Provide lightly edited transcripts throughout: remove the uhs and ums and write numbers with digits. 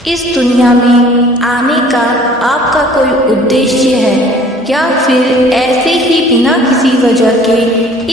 इस दुनिया में आने का आपका कोई उद्देश्य है या फिर ऐसे ही बिना किसी वजह के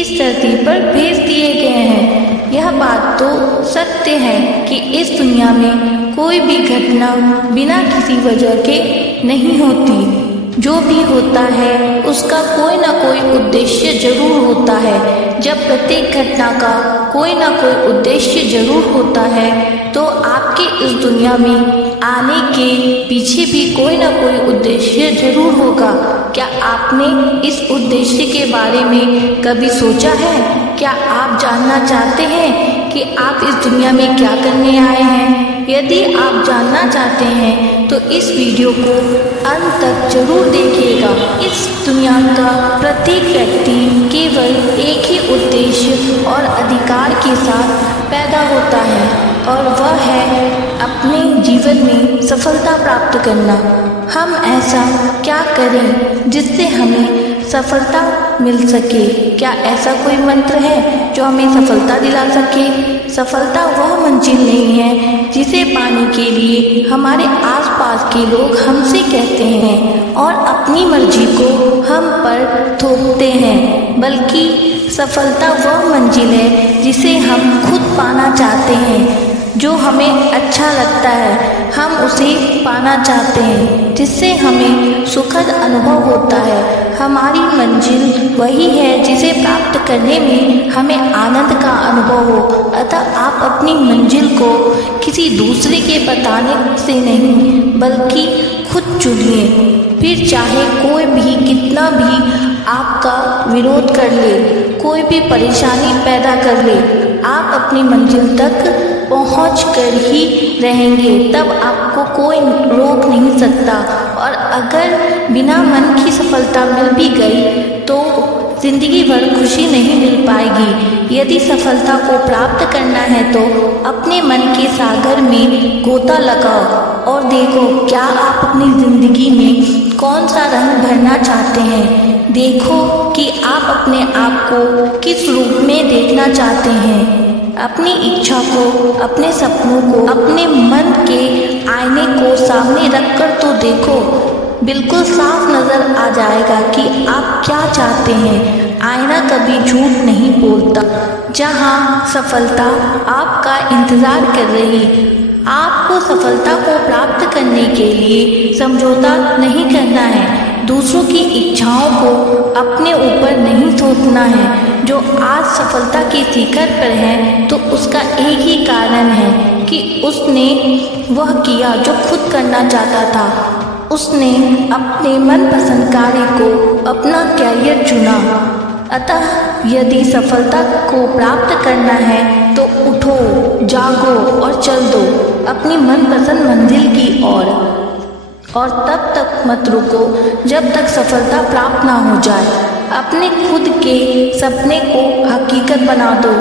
इस धरती पर भेज दिए गए हैं? यह बात तो सत्य है कि इस दुनिया में कोई भी घटना बिना किसी वजह के नहीं होती। जो भी होता है उसका कोई ना कोई उद्देश्य जरूर होता है। जब प्रत्येक घटना का कोई ना कोई उद्देश्य जरूर होता है तो आपके इस दुनिया में आने के पीछे भी कोई ना कोई उद्देश्य जरूर होगा। क्या आपने इस उद्देश्य के बारे में कभी सोचा है? क्या आप जानना चाहते हैं कि आप इस दुनिया में क्या करने आए हैं? यदि आप जानना चाहते हैं तो इस वीडियो को अंत तक जरूर देखिएगा। इस दुनिया का प्रत्येक व्यक्ति केवल एक ही उद्देश्य और अधिकार के साथ पैदा होता है और वह है अपने जीवन में सफलता प्राप्त करना। हम ऐसा क्या करें जिससे हमें सफलता मिल सके? क्या ऐसा कोई मंत्र है जो हमें सफलता दिला सके? सफलता वह मंजिल नहीं है जिसे पाने के लिए हमारे आसपास के लोग हमसे कहते हैं और अपनी मर्जी को हम पर थोपते हैं, बल्कि सफलता वह मंजिल है जिसे हम खुद पाना चाहते हैं। जो हमें अच्छा लगता है हम उसे पाना चाहते हैं, जिससे हमें सुखद अनुभव होता है। हमारी मंजिल वही है जिसे प्राप्त करने में हमें आनंद का अनुभव हो। अतः आप अपनी मंजिल को किसी दूसरे के बताने से नहीं बल्कि खुद चुनिए। फिर चाहे कोई भी कितना भी आपका विरोध कर ले, कोई भी परेशानी पैदा कर ले, आप अपनी मंजिल तक पहुँच कर ही रहेंगे। तब आपको कोई रोक नहीं सकता। और अगर बिना मन की सफलता मिल भी गई तो जिंदगी भर खुशी नहीं मिल पाएगी। यदि सफलता को प्राप्त करना है तो अपने मन के सागर में गोता लगाओ और देखो क्या आप अपनी जिंदगी में कौन सा रंग भरना चाहते हैं। देखो कि आप अपने आप को किस रूप में देखना चाहते हैं। अपनी इच्छा को, अपने सपनों को, अपने मन के आईने को सामने रखकर तो देखो, बिल्कुल साफ नजर आ जाएगा कि आप क्या चाहते हैं। आईना कभी झूठ नहीं बोलता। जहां सफलता आपका इंतजार कर रही, आपको सफलता को प्राप्त करने के लिए समझौता नहीं करना है। दूसरों की इच्छाओं को अपने ऊपर नहीं थोपना है। जो आज सफलता के शिखर पर है तो उसका एक ही कारण है कि उसने वह किया जो खुद करना चाहता था। उसने अपने मनपसंद कार्य को अपना कैरियर चुना। अतः यदि सफलता को प्राप्त करना है तो उठो, जागो और चल दो अपनी मनपसंद मंजिल की ओर। और तब तक मत रुको जब तक सफलता प्राप्त ना हो जाए। अपने खुद के सपने को हकीकत बना दो,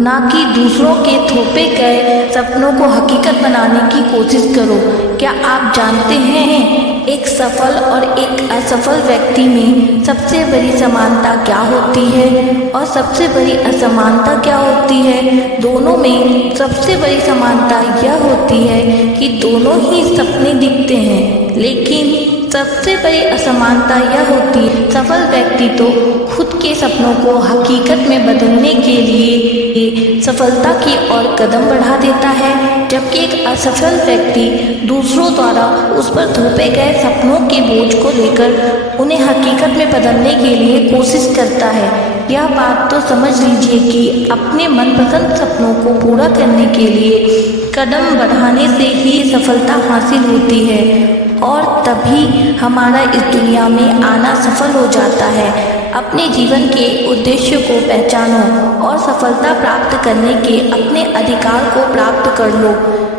ना कि दूसरों के थोपे गए सपनों को हकीकत बनाने की कोशिश करो। क्या आप जानते हैं एक सफल और एक असफल व्यक्ति में सबसे बड़ी समानता क्या होती है और सबसे बड़ी असमानता क्या होती है? दोनों में सबसे बड़ी समानता यह होती है कि दोनों ही सपने दिखते हैं, लेकिन सबसे बड़ी असमानता यह होती है सफल व्यक्ति तो खुद के सपनों को हकीकत में बदलने के लिए सफलता की ओर कदम बढ़ा देता है, जबकि एक असफल व्यक्ति दूसरों द्वारा उस पर थोपे गए सपनों के बोझ को लेकर उन्हें हकीकत में बदलने के लिए कोशिश करता है। यह बात तो समझ लीजिए कि अपने मनपसंद सपनों को पूरा करने के लिए कदम बढ़ाने से ही सफलता हासिल होती है और तभी हमारा इस दुनिया में आना सफल हो जाता है। अपने जीवन के उद्देश्य को पहचानो और सफलता प्राप्त करने के अपने अधिकार को प्राप्त कर लो।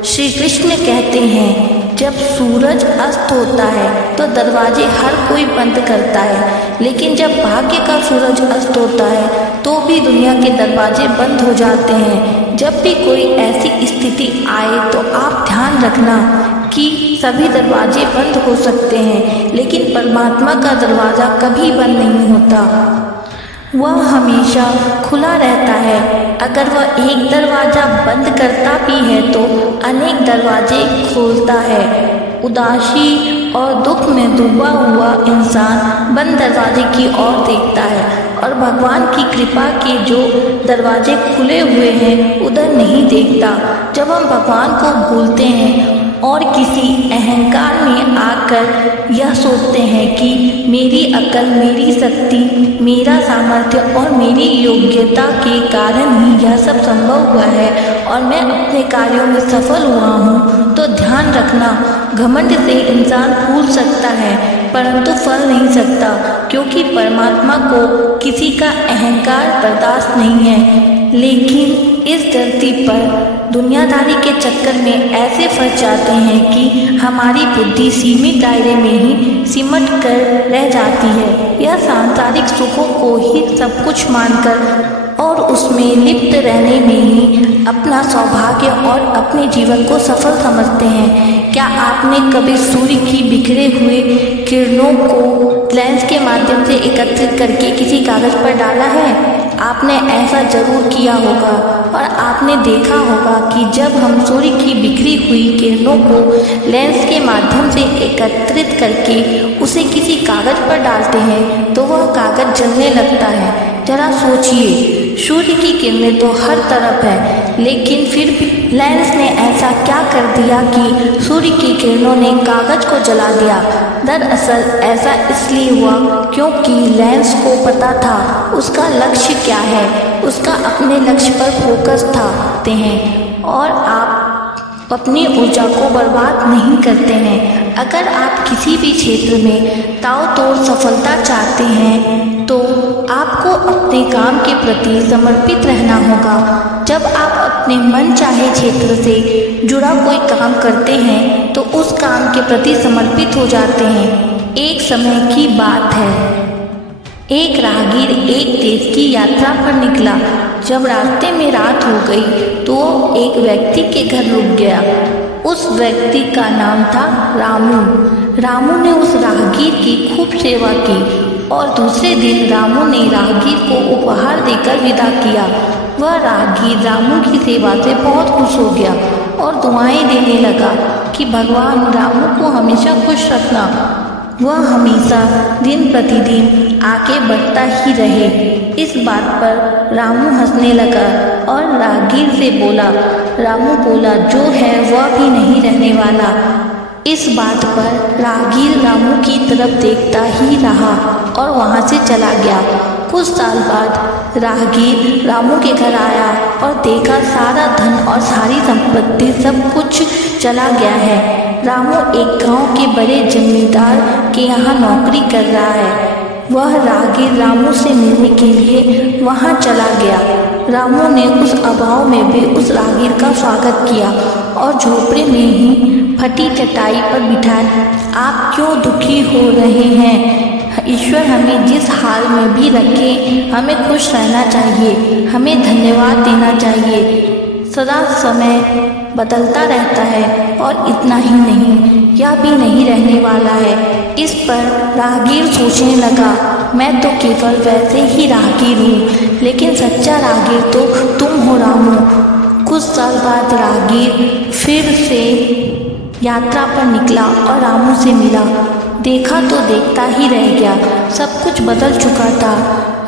श्री कृष्ण कहते हैं जब सूरज अस्त होता है तो दरवाजे हर कोई बंद करता है, लेकिन जब भाग्य का सूरज अस्त होता है तो भी दुनिया के दरवाजे बंद हो जाते हैं। जब भी कोई ऐसी स्थिति आए तो आप ध्यान रखना कि सभी दरवाजे बंद हो सकते हैं, लेकिन परमात्मा का दरवाज़ा कभी बंद नहीं होता। वह हमेशा खुला रहता है। अगर वह एक दरवाज़ा बंद करता भी है तो अनेक दरवाजे खोलता है। उदासी और दुख में डूबा हुआ इंसान बंद दरवाजे की ओर देखता है और भगवान की कृपा के जो दरवाजे खुले हुए हैं उधर नहीं देखता। जब हम भगवान को भूलते हैं और किसी अहंकार में आकर यह सोचते हैं कि मेरी अकल, मेरी शक्ति, मेरा सामर्थ्य और मेरी योग्यता के कारण ही यह सब संभव हुआ है और मैं अपने कार्यों में सफल हुआ हूँ, तो ध्यान रखना, घमंड से इंसान फूल सकता है परंतु फल नहीं सकता, क्योंकि परमात्मा को किसी का अहंकार बर्दाश्त नहीं है। लेकिन इस धरती पर दुनियादारी के चक्कर में ऐसे फंस जाते हैं कि हमारी बुद्धि सीमित दायरे में ही सिमट कर रह जाती है। यह सांसारिक सुखों को ही सब कुछ मानकर और उसमें लिप्त रहने में ही अपना सौभाग्य और अपने जीवन को सफल समझते हैं। क्या आपने कभी सूर्य की बिखरे हुए किरणों को लेंस के माध्यम से एकत्रित करके किसी कागज पर डाला है? आपने ऐसा जरूर किया होगा और आपने देखा होगा कि जब हम सूर्य की बिखरी हुई किरणों को लेंस के माध्यम से एकत्रित करके उसे किसी कागज पर डालते हैं तो वह कागज जलने लगता है। जरा सोचिए, सूर्य की किरणें तो हर तरफ है, लेकिन फिर भी लेंस ने ऐसा क्या कर दिया कि सूर्य की किरणों ने कागज को जला दिया? दरअसल ऐसा इसलिए हुआ क्योंकि लेंस को पता था उसका लक्ष्य क्या है, उसका अपने लक्ष्य पर फोकस था हैं और आप अपनी ऊर्जा को बर्बाद नहीं करते हैं। अगर आप किसी भी क्षेत्र में ताव तोड़ सफलता चाहते हैं तो आपको अपने काम के प्रति समर्पित रहना होगा। जब आप अपने मन चाहे क्षेत्र से जुड़ा कोई काम करते हैं तो उस काम के प्रति समर्पित हो जाते हैं। एक समय की बात है, एक राहगीर एक देश की यात्रा पर निकला। जब रास्ते में रात हो गई तो एक व्यक्ति के घर रुक गया। उस व्यक्ति का नाम था रामू। रामू ने उस राहगीर की खूब सेवा की और दूसरे दिन रामू ने राहगीर को उपहार देकर विदा किया। वह राहगीर रामू की सेवा से बहुत खुश हो गया और दुआएं देने लगा कि भगवान रामू को हमेशा खुश रखना, वह हमेशा दिन प्रतिदिन आगे बढ़ता ही रहे। इस बात पर रामू हंसने लगा और राहगीर से बोला, रामू बोला, जो है वह भी नहीं रहने वाला। इस बात पर राहगीर रामू की तरफ देखता ही रहा और वहाँ से चला गया। कुछ साल बाद राहगीर रामू के घर आया और देखा सारा धन और सारी संपत्ति सब कुछ चला गया है। रामू एक गांव के बड़े जमींदार के यहाँ नौकरी कर रहा है। वह राहगीर रामू से मिलने के लिए वहाँ चला गया। रामू ने उस अभाव में भी उस राहगीर का स्वागत किया और झोपड़े में ही फटी चटाई पर बिठाया। आप क्यों दुखी हो रहे हैं? ईश्वर हमें जिस हाल में भी रखे हमें खुश रहना चाहिए, हमें धन्यवाद देना चाहिए। सदा समय बदलता रहता है और इतना ही नहीं, यह भी नहीं रहने वाला है। इस पर राहगीर सोचने लगा, मैं तो केवल वैसे ही राहगीर हूँ, लेकिन सच्चा राहगीर तो तुम हो रामू। कुछ साल बाद राहगीर फिर से यात्रा पर निकला और रामू से मिला। देखा तो देखता ही रह गया, सब कुछ बदल चुका था।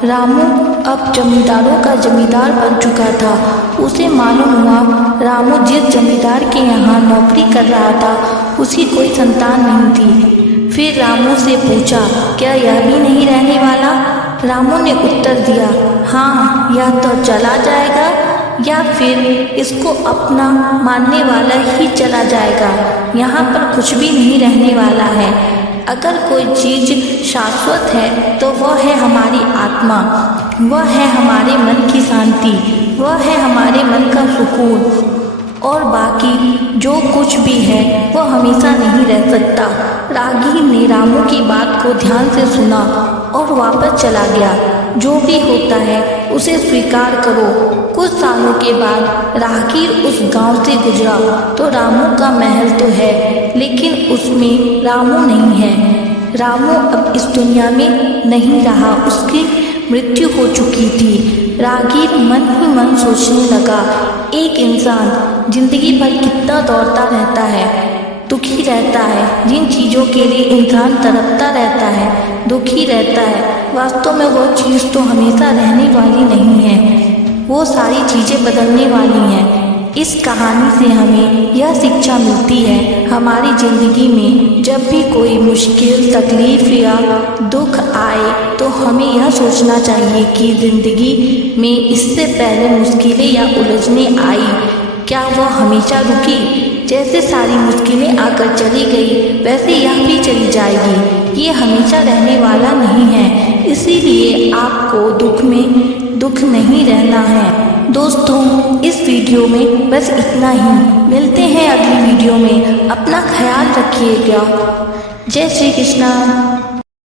रामू अब जमींदारों का जमींदार बन चुका था। उसे मालूम हुआ रामू जिस जमींदार के यहाँ नौकरी कर रहा था उसकी कोई संतान नहीं थी। फिर रामू से पूछा, क्या यह भी नहीं रहने वाला? रामू ने उत्तर दिया, हाँ, यह तो चला जाएगा या फिर इसको अपना मानने वाला ही चला जाएगा। यहाँ पर कुछ भी नहीं रहने वाला है। अगर कोई चीज़ शाश्वत है तो वह है हमारी आत्मा, वह है हमारे मन की शांति, वह है हमारे मन का सुकून, और बाकी जो कुछ भी है वह हमेशा नहीं रह सकता। राहगीर ने रामू की बात को ध्यान से सुना और वापस चला गया। जो भी होता है उसे स्वीकार करो। कुछ सालों के बाद राहगीर उस गांव से गुजरा तो रामू का महल तो है, लेकिन उसमें रामू नहीं है। रामू अब इस दुनिया में नहीं रहा। उसके मृत्यु हो चुकी थी। राहगीर मन ही मन सोचने लगा, एक इंसान जिंदगी भर कितना दौड़ता रहता है, दुखी रहता है, जिन चीज़ों के लिए इंसान तड़पता रहता है, दुखी रहता है, वास्तव में वो चीज़ तो हमेशा रहने वाली नहीं है, वो सारी चीज़ें बदलने वाली हैं। इस कहानी से हमें यह शिक्षा मिलती है, हमारी ज़िंदगी में जब भी कोई मुश्किल, तकलीफ़ या दुख आए तो हमें यह सोचना चाहिए कि ज़िंदगी में इससे पहले मुश्किलें या उलझने आई, क्या वह हमेशा रुकी? जैसे सारी मुश्किलें आकर चली गई, वैसे यह भी चली जाएगी। ये हमेशा रहने वाला नहीं है, इसीलिए आपको दुख में दुख नहीं रहना है। दोस्तों, इस वीडियो में बस इतना ही। मिलते हैं अगली वीडियो में। अपना ख्याल रखिएगा। जय श्री कृष्णा।